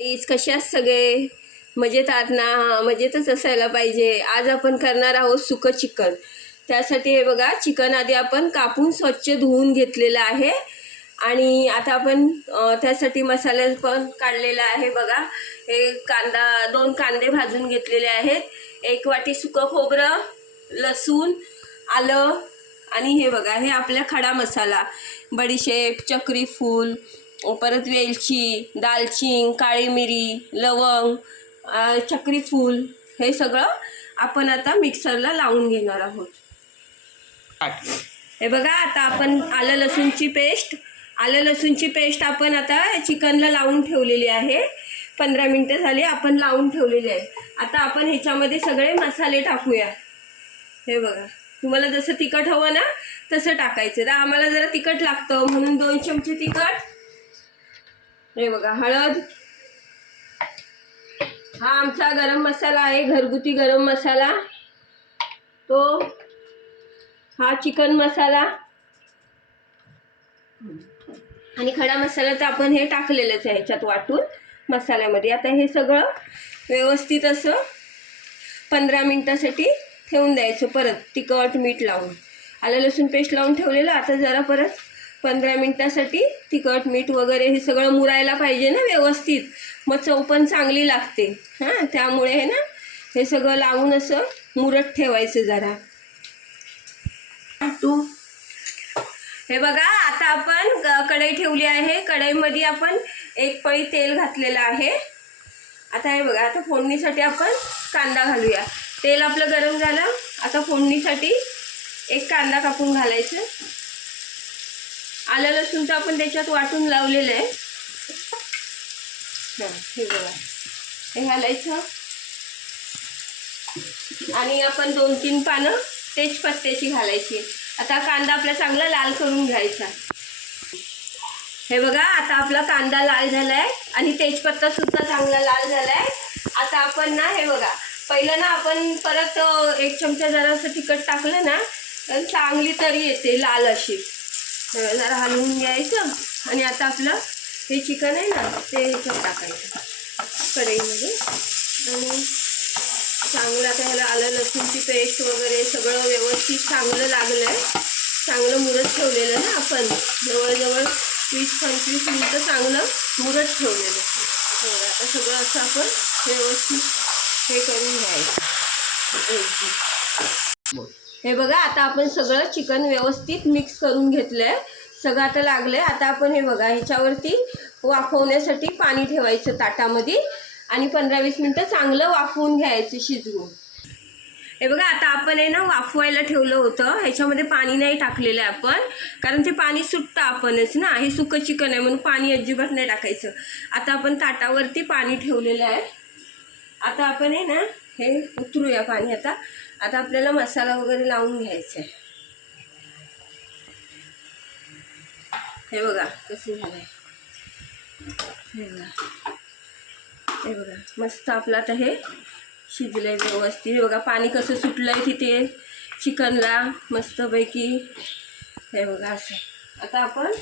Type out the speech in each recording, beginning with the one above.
कसे आहात सगळे? मजेत आहात ना? मजेतच असायला पाहिजे. आज आपण करणार आहोत सुकं चिकन. त्यासाठी हे बघा, चिकन आधी आपण कापून स्वच्छ धुवून घेतलेलं आहे. आणि आता आपण त्यासाठी मसाला पण काढलेला आहे बघा. हे कांदा, 2 कांदे भाजून घेतलेले आहेत, 1 वाटी सुकं खोबरं, लसूण, आलं, आणि हे बघा, हे आपला खडा मसाला, बडीशेप, चक्री फूल, परत वेलची, दालचिंग, काळी मिरी, लवंग, चक्री फूल, हे सगळं आपण आता मिक्सरला लावून घेणार आहोत. हे बघा, आता आपण आलं लसूणची पेस्ट आपण आता चिकनला लावून ठेवलेली आहे. 15 मिनटं झाली आपण लावून ठेवलेली आहे. आता आपण ह्याच्यामध्ये सगळे मसाले टाकूया. हे बघा, तुम्हाला जसं तिखट हवं ना तसं टाकायचं. तर आम्हाला जरा तिखट लागतं म्हणून 2 चमचे तिखट. हे बघा, हळद, हा आमचा गरम मसाला आहे, घरगुती गरम मसाला तो, हा चिकन मसाला, आणि खडा मसाला तर आपण हे टाकलेलंच आहे ह्याच्यात वाटून मसाल्यामध्ये. आता हे सगळं व्यवस्थित असं 15 मिनिटासाठी ठेवून द्यायचं. परत तिखट मीठ लावून, आलं लसूण पेस्ट लावून ठेवलेलं. आता जरा परत 15 मिनिटासाठी तिखट मीठ वगैरे हे सगळं मुरायला पाहिजे ना व्यवस्थित, मग चव पण चांगली लागते. हां, त्यामुळे हे ना हे सगळं लावून असं मुरत ठेवायचं जरा. हे बघा, आता आपण कढई ठेवली आहे. कढईमध्ये आपण 1 पळी तेल घातलेलं आहे. आता हे बघा, आता फोडणीसाठी आपण कांदा घालूया. तेल आपलं गरम झालं. आता फोडणीसाठी 1 कांदा कापून घालायचं. आलं लसूण तर आपण त्याच्यात वाटून लावलेलं आहे. हे बघा, हे घालायचं. आणि आपण 2-3 पानं तेजपत्त्याची घालायची. आता कांदा आपला चांगला लाल करून घ्यायचा. हे बघा, आता आपला कांदा लाल झालाय आणि तेजपत्ता सुद्धा चांगला लाल झालाय. आता आपण ना हे बघा, पहिलं ना आपण परत 1 चमचा जरासं तिखट टाकलं ना तर चांगली तरी येते लाल अशी. जरा हलवून घ्यायचं. आणि आता आपलं हे चिकन आहे ना ते ह्याच्यात टाकायचं कढईमध्ये. आणि चांगलं आता ह्याला आलं लसूणची पेस्ट वगैरे सगळं व्यवस्थित चांगलं लागलं आहे. चांगलं मुरत ठेवलेलं ना आपण, जवळजवळ 20-25 मिनटं चांगलं मुरत ठेवलेलं. आता सगळं असं आपण व्यवस्थित हे करून घ्यायचं. हे बघा, आता आपण सगळं चिकन व्यवस्थित मिक्स करून घेतलं आहे. सगळं आता लागलं आहे. आता आपण हे बघा, ह्याच्यावरती वाफवण्यासाठी पाणी ठेवायचं ताटामध्ये आणि 15-20 मिनटं चांगलं वाफवून घ्यायचं, शिजवून. हे बघा, आता आपण आहे ना वाफवायला ठेवलं होतं. ह्याच्यामध्ये पाणी नाही टाकलेलं आहे आपण, कारण ते पाणी सुटतं आपणच ना. हे सुकं चिकन आहे म्हणून पाणी अजिबात नाही टाकायचं. आता आपण ताटावरती पाणी ठेवलेलं आहे. आता आपण आहे ना हे उतरूया पाणी. आता आपल्याला मसाला वगैरे लावून घ्यायचा आहे. हे बघा कसं झालंय. हे बघा, मस्त आपलं आता हे शिजलंय व्यवस्थित. हे बघा, पाणी कसं सुटलंय तिथे चिकनला मस्तपैकी. हे बघा असं. आता आपण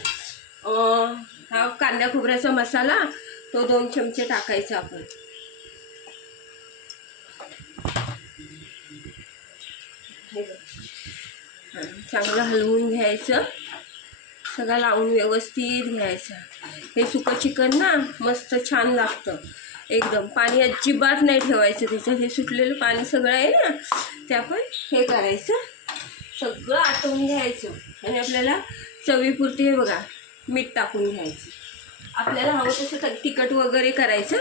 हा कांदा खोबऱ्याचा मसाला तो 2 चमचे टाकायचा आपण. हे बघा, चांगलं हलवून घ्यायचं, सगळं लावून व्यवस्थित घ्यायचं. हे सुकं चिकन ना मस्त छान लागतं एकदम. पाणी अजिबात नाही ठेवायचं त्याच्यात. हे सुटलेलं पाणी सगळं आहे ना ते आपण हे करायचं, सगळं आटवून घ्यायचं. आणि आपल्याला चवीपुरती हे बघा मीठ टाकून घ्यायचं. आपल्याला हवं तसं तिखट वगैरे करायचं.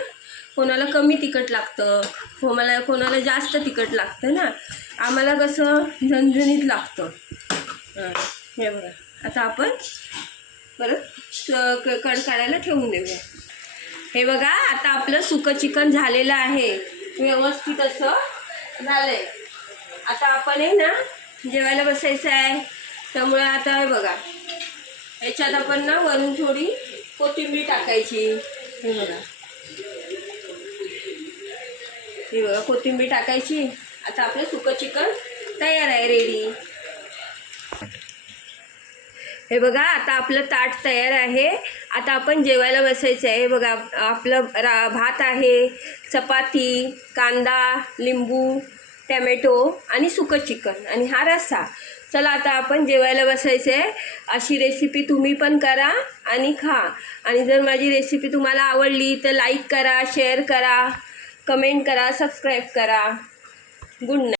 कोणाला कमी तिखट लागतं, कोणाला जास्त तिखट लागतं ना. आम्हाला कसं झणझणीत लागतं. हे बघा, आता आपण परत कण काढायला ठेवून देऊया. हे बघा, आता आपलं सुकं चिकन झालेलं आहे, व्यवस्थित असं झालंय. आता आपण आहे ना जेवायला बसायचं आहे. त्यामुळे आता हे बघा, ह्याच्यात आपण ना वरून थोडी कोथिंबीर टाकायची. हे बघा, कोथिंबीर टाकायची. आता आपलं सुकं चिकन तयार आहे, रेडी. हे बघा आता आपलं ताट तयार आहे. आता आपण जेवायला बसायचं आहे. हे बघा आपलं भात आहे, चपाती, कांदा, लिंबू, टॅमॅटो आणि सुकं चिकन आणि हा रस्सा. चला आता आपण जेवायला बसायचं आहे. अशी रेसिपी तुम्ही पण करा आणि खा. आणि जर माझी रेसिपी तुम्हाला आवडली तर लाईक करा, शेअर करा, कमेंट करा, सबस्क्राईब करा. Good night.